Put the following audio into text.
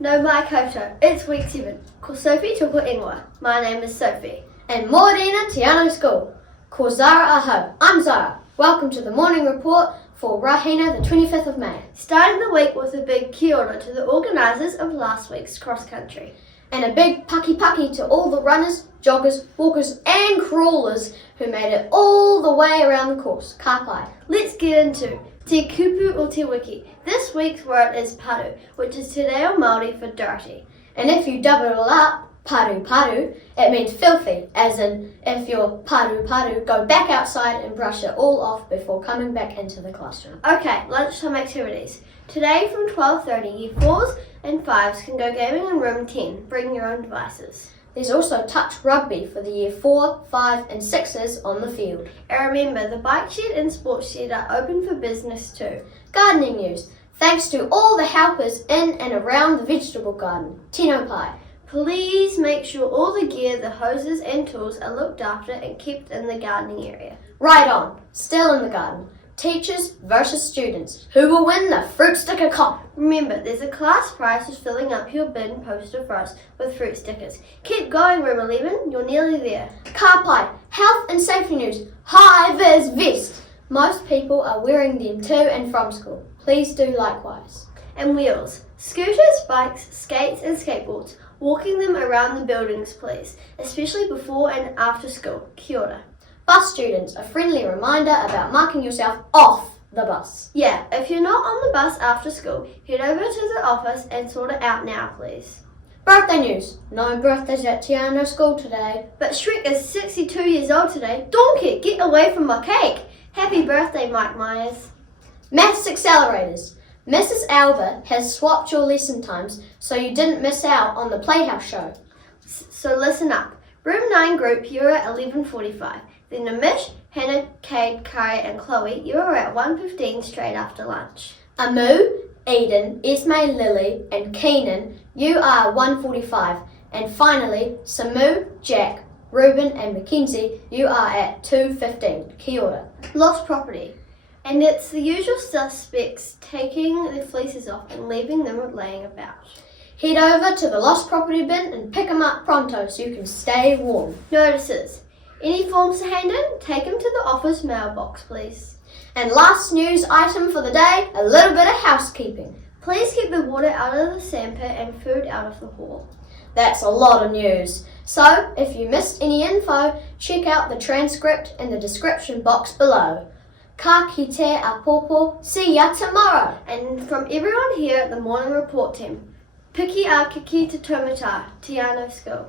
No mai koutou, it's week 7. Ko Sophie tuko ingoa. My name is Sophie. And mōrena Te Anau SCHOOL. Ko Zara ahau. I'm Zara. Welcome to the morning report for Rahina the 25th of May. Starting the week with a big kia ora to the organisers of last week's cross country. And a big paki to all the runners, joggers, walkers and crawlers who made it all the way around the course. Ka pai. Let's get into Te kupu or Te wiki. This week's word is paru, which is Te Reo Māori for dirty. And if you double it up, paru-paru, it means filthy, as in if your paru-paru, go back outside and brush it all off before coming back into the classroom. Okay, lunchtime activities. Today from 12:30, Year 4s and 5s can go gaming in room 10. Bring your own devices. There's also touch rugby for the Year 4, 5 and 6s on the field. And remember, the bike shed and sports shed are open for business too. Gardening news. Thanks to all the helpers in and around the vegetable garden. Tino pai. Please make sure all the gear, the hoses and tools are looked after and kept in the gardening area. Right on. Still in the garden. Teachers versus students. Who will win the fruit sticker comp? Remember, there's a class prize for filling up your bin poster for us with fruit stickers. Keep going, room 11. You're nearly there. Ka pai. Health and safety news. High-vis vest. Most people are wearing them to and from school. Please do likewise. And wheels. Scooters, bikes, skates and skateboards. Walking them around the buildings, please, especially before and after school. Kia ora. Bus students, a friendly reminder about marking yourself off the bus. Yeah, if you're not on the bus after school, head over to the office and sort it out now, please. Birthday news. No birthdays at Te Anau SCHOOL today. But Shrek is 62 years old today. Donkey, get away from my cake. Happy birthday, Mike Myers. Maths accelerators. Mrs. Alba has swapped your lesson times so you didn't miss out on the Playhouse show. So listen up. Room 9 group, you're at 11:45. Then Amish, Hannah, Cade, Kai and Chloe, you're at 1:15 straight after lunch. Amu, Eden, Esme, Lily and Keenan, you are 1:45. And finally, Samu, Jack, Ruben and Mackenzie, you are at 2:15. Kia ora. Lost property. And it's the usual suspects taking the fleeces off and leaving them laying about. Head over to the lost property bin and pick them up pronto so you can stay warm. Notices. Any forms to hand in, take them to the office mailbox, please. And last news item for the day, a little bit of housekeeping. Please keep the water out of the sandpit and food out of the hall. That's a lot of news. So, if you missed any info, check out the transcript in the description box below. Ka kite a popo, see ya tomorrow. And from everyone here at the Morning Report team, Piki a kiki te taumata, Te Anau SCHOOL.